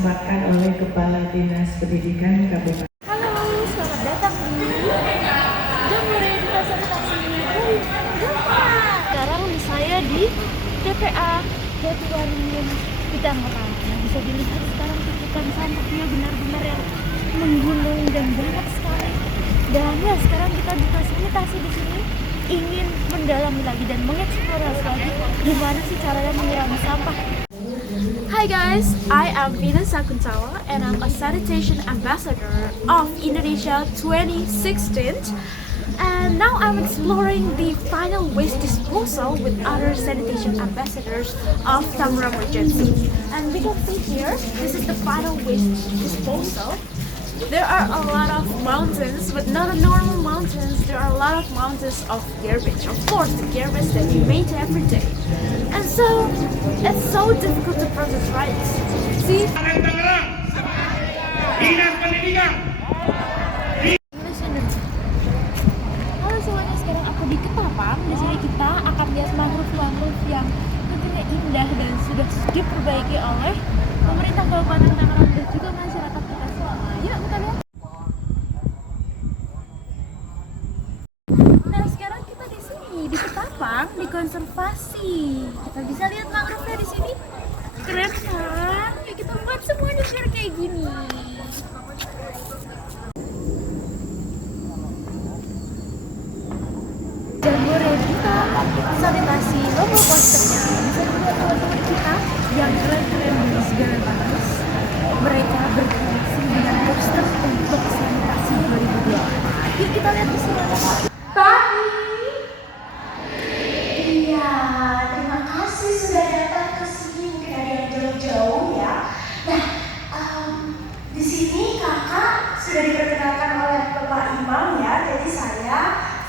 dipersembahkan oleh Kepala Dinas Pendidikan Kabupaten. Halo, selamat datang di Jamur Edukasi Gampang. Sekarang saya di TPA Jatiwaringin di Tangerang. Nah, bisa dilihat sekarang tumpukan sampahnya benar-benar yang menggunung dan banyak sekali. Dan ya, sekarang kita buka sanitasi di sini, ingin mendalami lagi dan mengeksplorasi lagi gimana sih caranya mengurangi sampah. Hi guys, I am Vina Sakuntawa and I'm a sanitation ambassador of Indonesia 2016, and now I'm exploring the final waste disposal with other sanitation ambassadors of Tangerang Regency. And we can see here, this is the final waste disposal. There are a lot of mountains, but not a normal mountains. There are a lot of mountains of garbage. Of course, the garbage that we make every day. And so, it's so difficult to process, right? See? Dinas Pendidikan. Halo semuanya, sekarang aku di Ketapang. Di sini kita akan lihat mangrove-mangrove yang tentunya indah dan sudah diperbaiki oleh pemerintah Kabupaten Tangerang dan juga masyarakat kita semua. Yuk kita lihat. Nah, sekarang kita di sini di Ketapang, di konservasi. Kita bisa lihat mangrove-nya di sini. Keren kan? Yuk kita buat semuanya biar kayak gini. Jamur kita sanitasi logo posternya. Bisa dilihat teman-teman kita yang keren-keren dan segala bagus. Mereka berkreasi dengan poster untuk sanitasi 2024. Yuk kita lihat di sini. Pagi. Iya, terima kasih sudah datang ke sini. Mungkin ada yang jauh-jauh ya. Nah, di sini kakak sudah diperkenalkan oleh Bapak Imam ya. Jadi saya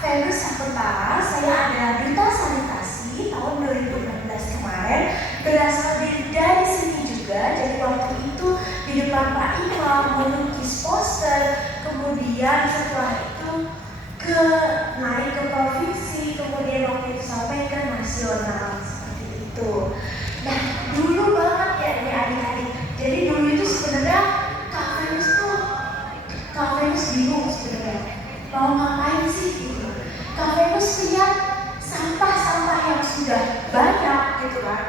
Venus Sakuntara, saya adalah Duta Sanitasi tahun 2016 kemarin. Berasal dari sini juga. Jadi waktu itu di depan Pak Imam melukis poster. Kemudian setelah itu naik ke provinsi, kemudian waktu itu sampai ke nasional seperti itu. Nah, dulu banget ya nih adik-adik. Jadi dulu itu sebenarnya Kak Venus bingung sebenarnya mau ngapain sih gitu. Kak Venus lihat sampah-sampah yang sudah banyak gitu kan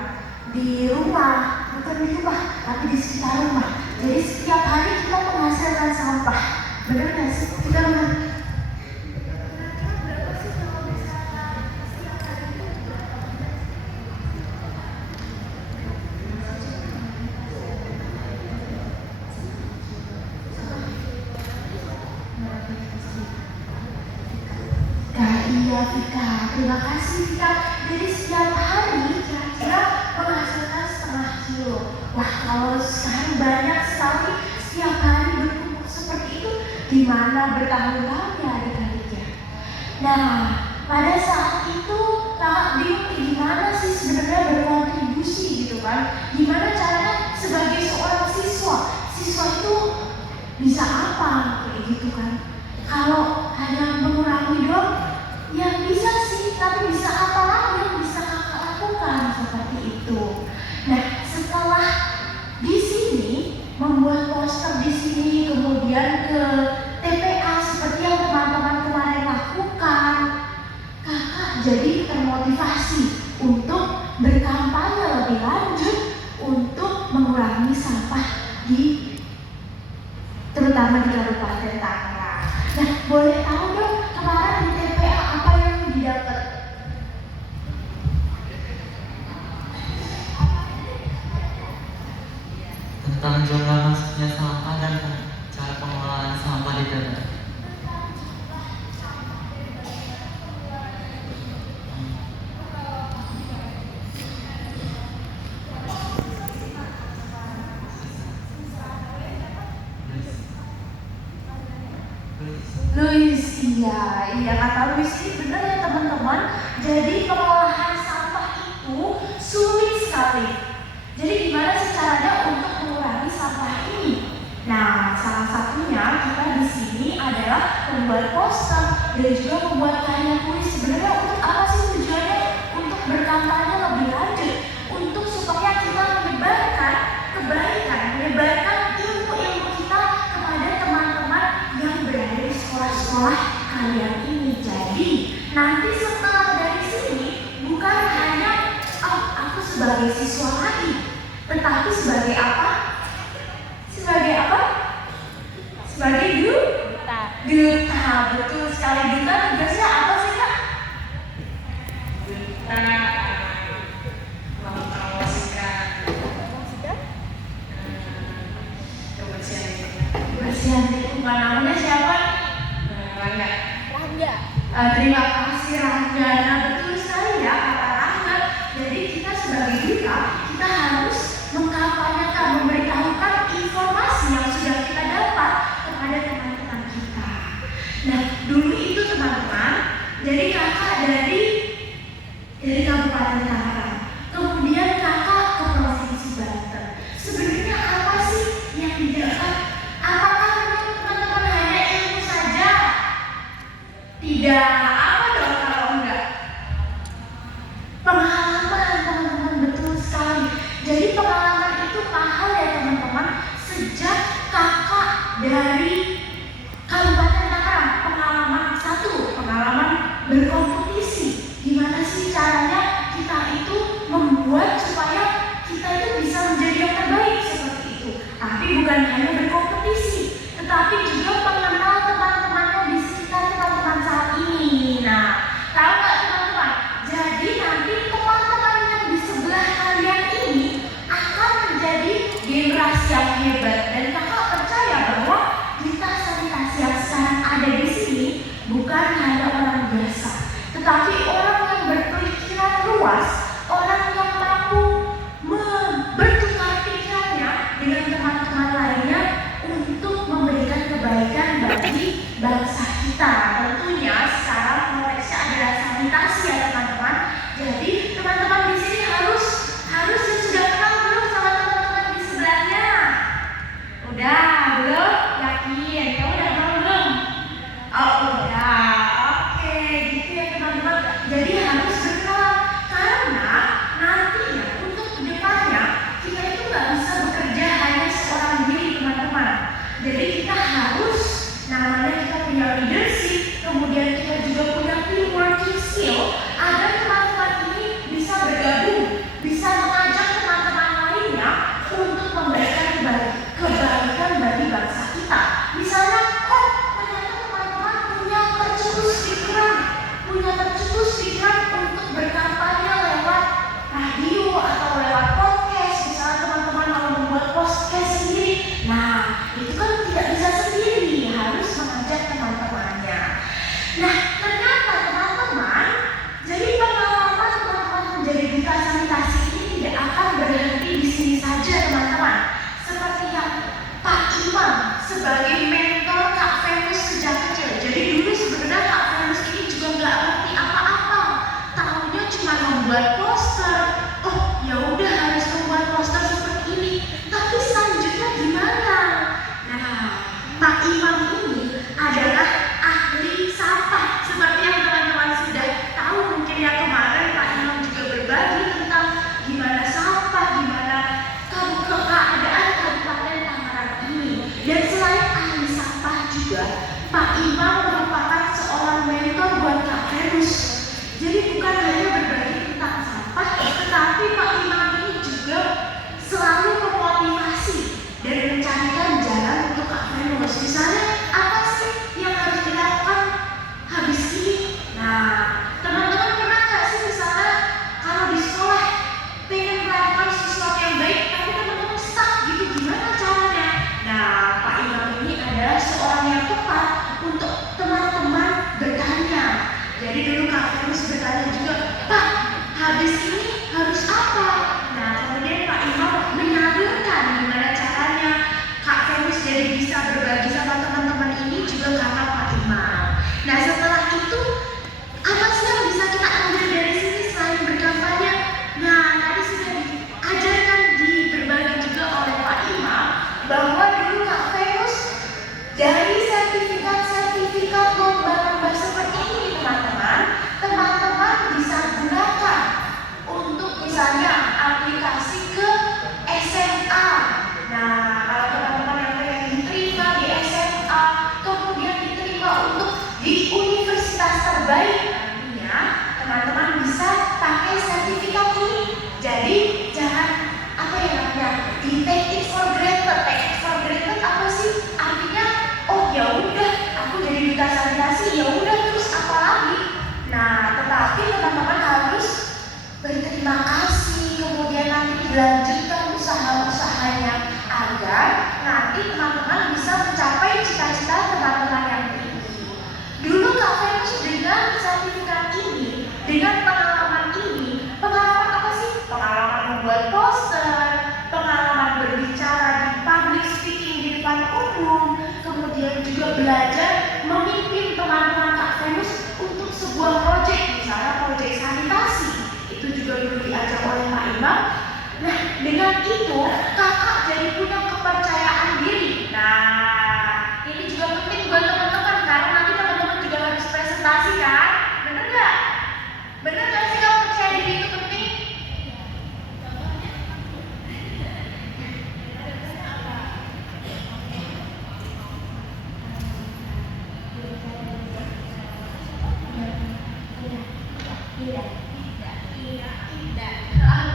di rumah, bukan di rumah tapi di sekitar rumah. Jadi setiap hari kita menghasilkan sampah. Benar nggak sih? Kita Iya Vika, terima kasih Vika. Jadi setiap hari kira-kira menghasilkan setengah kilo. Wah, kalau sekarang banyak sekali setiap hari berkumpul seperti itu, gimana bertahun-tahun ya adik-adik ya. Nah, pada saat itu kakak bingung gimana sih sebenarnya berkontribusi gitu kan. Gimana caranya sebagai seorang siswa itu bisa apa kayak gitu kan. Kalau hanya mengurangi doang, ya bisa sih, tapi bisa apa lagi yang bisa kakak lakukan seperti itu. Nah, setelah di sini membuat poster di sini, kemudian ke TPA seperti yang teman-teman kemarin lakukan, kakak jadi termotivasi untuk berkampanye lebih lanjut untuk mengurangi sampah terutama di Kabupaten Tangerang. Nah, boleh tahu dong kemarin di TPA apa yang didapat? Tentang jumlah masuknya sampah dan cara pengelolaan sampah di daerah. Luis, iya kata Luis ini benar ya teman-teman. Jadi pengolahan sampah itu sulit sekali. Jadi gimana sih caranya untuk mengurangi sampah ini? Nah, salah satunya kita di sini adalah membuat poster dan juga membuat karya tulis. Sebenarnya untuk apa sih tujuannya? Untuk berkampanye lebih lanjut, untuk supaya kita menyebarkan kebaikan, menyebarkan kalian ini. Jadi nanti setelah dari sini bukan hanya aku sebagai siswa lagi, tetapi sebagai apa? Sebagai apa? Sebagai duta. Betul sekali. Duta tugasnya apa sih Kak? Duta kebersihan lingkungan. Namanya siapa? Rangga. Terima kasih Rangga. Nah betul sekali ya kata Rangga. Jadi kita sebagai duta, kita harus mengkampanyekan, memberitahukan informasi yang sudah kita dapat kepada teman-teman kita. Nah dulu itu teman-teman, jadi kakak dari Kabupaten Tangerang, kemudian kakak ke Provinsi Banten. Sebenarnya apa sih yang didapat? Apakah menurut teman-teman hanya ilmu saja? Tidak. Apa dong kalau enggak? Pengalaman teman-teman, betul sekali. Jadi pengalaman itu mahal ya teman-teman. Sejak kakak dari Kabupaten Tangerang, pengalaman berkompetisi. Gimana sih caranya kita itu membuat supaya kita itu bisa menjadi yang terbaik seperti itu. Tapi bukan hanya berkompetisi, tetapi juga mengenal teman-temannya di sekitar teman-teman saat ini. Nah, tahu nggak teman-teman? Jadi nanti teman-teman yang di sebelah kalian ini akan menjadi generasi yang hebat. Dan kakak percaya bahwa kita sanitasi yang sekarang ada di sini bukan hanya orang biasa, tetapi orang yang berpikiran luas, orang yang mampu bertukar pikirannya dengan teman-teman lainnya untuk memberikan kebaikan bagi bangsa kita. Tentunya sekarang konteksnya adalah sanitasi ya teman-teman. Jadi teman-teman di sini harus sudah kenal belum sama teman-teman di sebelahnya? Udah belum? Yakin? Kamu udah kenal belum? Oh udah. Oke, gitu ya teman-teman. Jadi harus berkenalan karena nantinya untuk kedepannya kita itu nggak bisa bekerja hanya seorang diri teman-teman. Jadi kita harus, namanya kita punya leadership, kemudian kita juga punya teamworking skill agar teman-teman ini bisa bergabung, bisa mengajak teman-teman lainnya untuk memberikan kebaikan bagi bangsa kita. Misalnya, ternyata teman-teman punya tercetus pikiran untuk berkampanye lewat radio atau lewat podcast. Misalnya teman-teman mau membuat podcast sendiri, nah itu kan tidak bisa sendiri, harus mengajak teman-temannya. Nah ternyata teman-teman, jadi pengalaman teman-teman menjadi duta sanitasi ini tidak akan berhenti di sini saja teman-teman. Seperti yang Pak Imam sebagai mentor Kak Venus sejak kecil. Jadi dulu sebenarnya Kak Venus ini juga nggak ngerti apa-apa, tahunya cuma membuat poster. Oh ya udah harus membuat poster seperti ini. Tapi selanjutnya gimana? Nah, Pak Imam ini adalah ahli sampah seperti yang teman-teman sudah tahu mungkin ya kemarin Pak Imam juga berbagi tentang gimana sampah, gimana keadaan Kabupaten Tangerang ini. Dan selain ahli sampah juga Pak Imam merupakan seorang mentor buat Kak Venus. Jadi bukan hanya berbagi tentang sampah, di take it for granted. Take it for granted apa sih? Artinya, oh ya udah, aku jadi duta sanitasi, ya udah terus apa lagi? Nah, tetapi teman-teman harus berterima kasih, kemudian nanti dilanjutkan usaha-usahanya agar nanti teman-teman bisa mencapai cita-cita teman-teman yang tinggi. Dulu Kak Venus dengan sertifikat ini, dengan pengalaman ini, pengalaman apa sih? Pengalaman membuat poster, pengalaman berbicara di public speaking di depan umum, kemudian juga belajar memimpin teman-teman Kak Venus untuk sebuah proyek, misalnya proyek sanitasi. Itu juga dulu diajar oleh Pak Imam. Nah, dengan itu kakak jadi punya kepercayaan diri. Nah, ini juga penting buat teman-teman karena nanti teman-teman juga harus presentasi kan? Bener nggak? Bener nggak sih kalau percaya diri itu penting?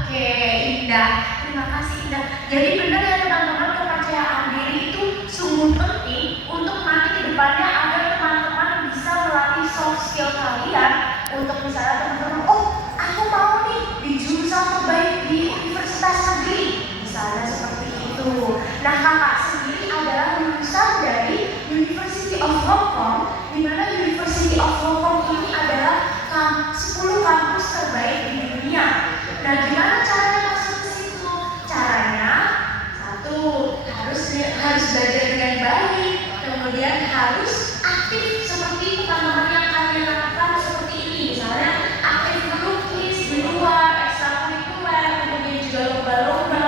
Oke, Indah. Terima kasih Indah. Jadi benar ya teman-teman, kepercayaan diri itu sungguh penting untuk nanti ke depannya agar teman-teman bisa melatih soft skill kalian untuk misalnya teman-teman, oh aku mau nih di jurusan terbaik di universitas negeri, misalnya seperti itu. Nah, kakak sendiri adalah lulusan dari University of Hong Kong, di mana University of Hong Kong ini adalah 10 kampus terbaik di dunia. Nah, gimana caranya masuk ke situ? Caranya, satu, harus belajar dengan baik, kemudian harus aktif seperti teman-teman yang kalian lakukan seperti ini, misalnya aktif melukis di luar, ekstrakurikuler, kemudian juga lomba-lomba.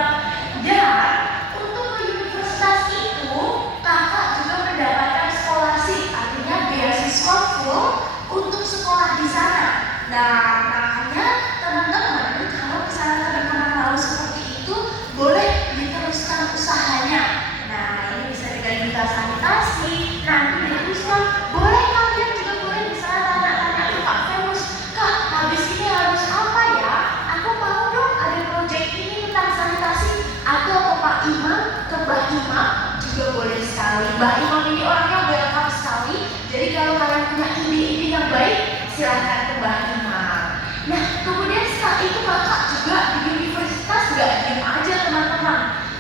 Dan untuk ke universitas itu, kakak juga mendapatkan scholarship, artinya beasiswa full untuk sekolah di sana. Nah, makanya teman-teman kalau misalnya teman-teman mau seperti itu, boleh diteruskan usahanya. Nah, ini bisa dengan duta sanitasi, nanti diteruskan. Boleh kalian juga boleh misalnya tanya-tanya ke Kak Venus, Kak, habis ini harus apa ya? Aku mau dong ada proyek ini tentang sanitasi. Atau ke Pak Imam, ke Mbak Imam juga boleh sekali. Mbak Imam ini orangnya welcome sekali. Jadi kalau kalian punya ide-ide yang baik, silahkan ke Mbak Imam. Nah, kemudian setelah itu kakak juga di universitas gak diam aja teman-teman.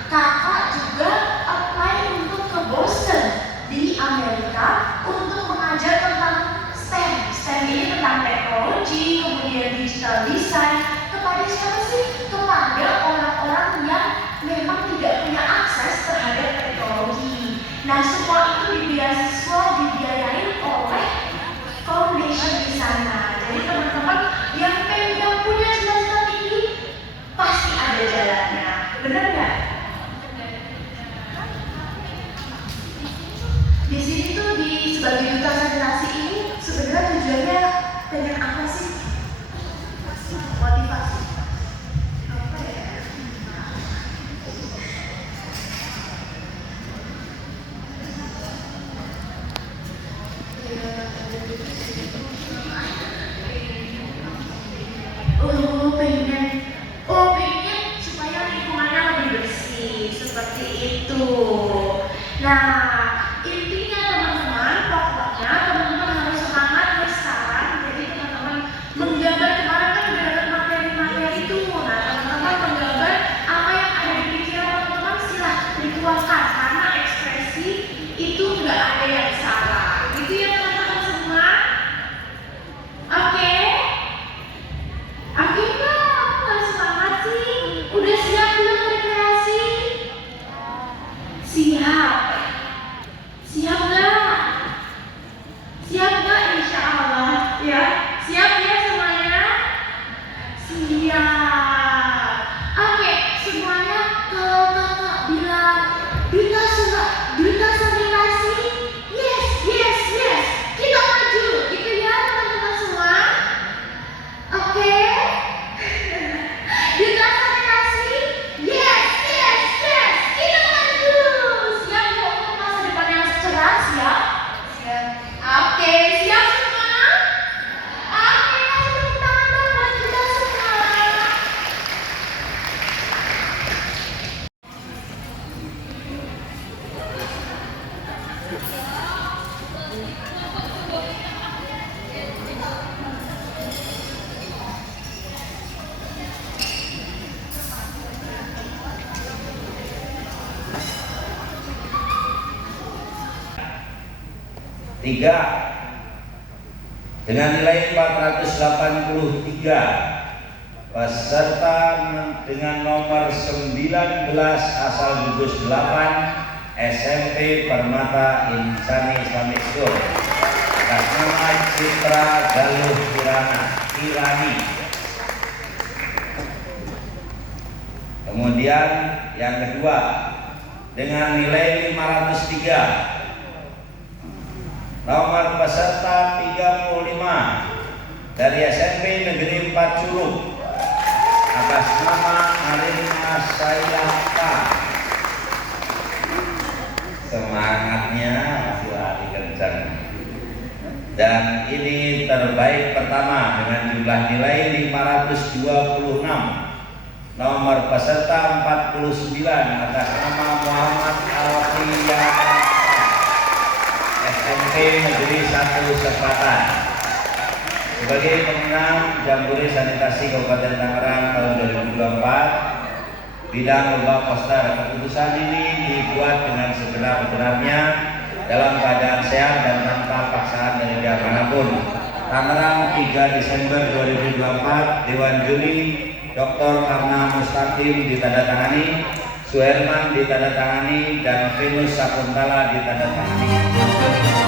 Kakak juga apply untuk ke Boston di Amerika untuk mengajar tentang STEM. STEM ini tentang teknologi, kemudian digital design. Kepada siapa sih? Kepada orang-orang yang memang tidak punya akses terhadap teknologi. Nah, semua itu dibiayain oleh foundation di sana. Jadi teman-teman yang punya cita-cita tinggi pasti ada jalannya. Benar nggak? Di sini tuh sebagai duta sanitasi ini sebenarnya tujuannya pengen apa sih? Motivasi. Apa ya? pengen supaya lingkungannya lebih bersih seperti itu. Nah, intinya teman-teman, pokoknya teman-teman harus semangat bersaran. Jadi teman-teman menggambar, kemarin kan udah dapat materi-materi itu. Nah, teman-teman menggambar apa yang ada di pikiran teman-teman, silahkan dikeluarkan karena ekspresi itu nggak ada yang salah. Gitu ya teman-teman semua. Oke? Oke nggak? Aku nggak semangat sih. Udah siap belum rekreasi? Siap. dengan nilai 483. Peserta dengan nomor 19 asal gugus 8 SMP Permata Insani Islamic School atas nama Citra Galuh Kirani. Kemudian yang kedua dengan nilai 503, nomor peserta 35 dari SMP Negeri 4 Curug atas nama Arina Sailaka. Semangatnya masih lari kencang. Dan ini terbaik pertama dengan jumlah nilai 526. Nomor peserta 49 atas nama Muhammad Alfiya SMP Negeri 1 Sepatan. Sebagai pemenang Jambore Sanitasi Kabupaten Tangerang tahun 2024, bidang lomba poster. Keputusan ini dibuat dengan sebenar-benarnya dalam keadaan sehat dan tanpa paksaan dari pihak manapun. Tangerang 3 Desember 2024, Dewan Juri Dr. Karna Mustaqim ditandatangani, Suherman ditandatangani, dan Venus Sakuntala ditandatangani.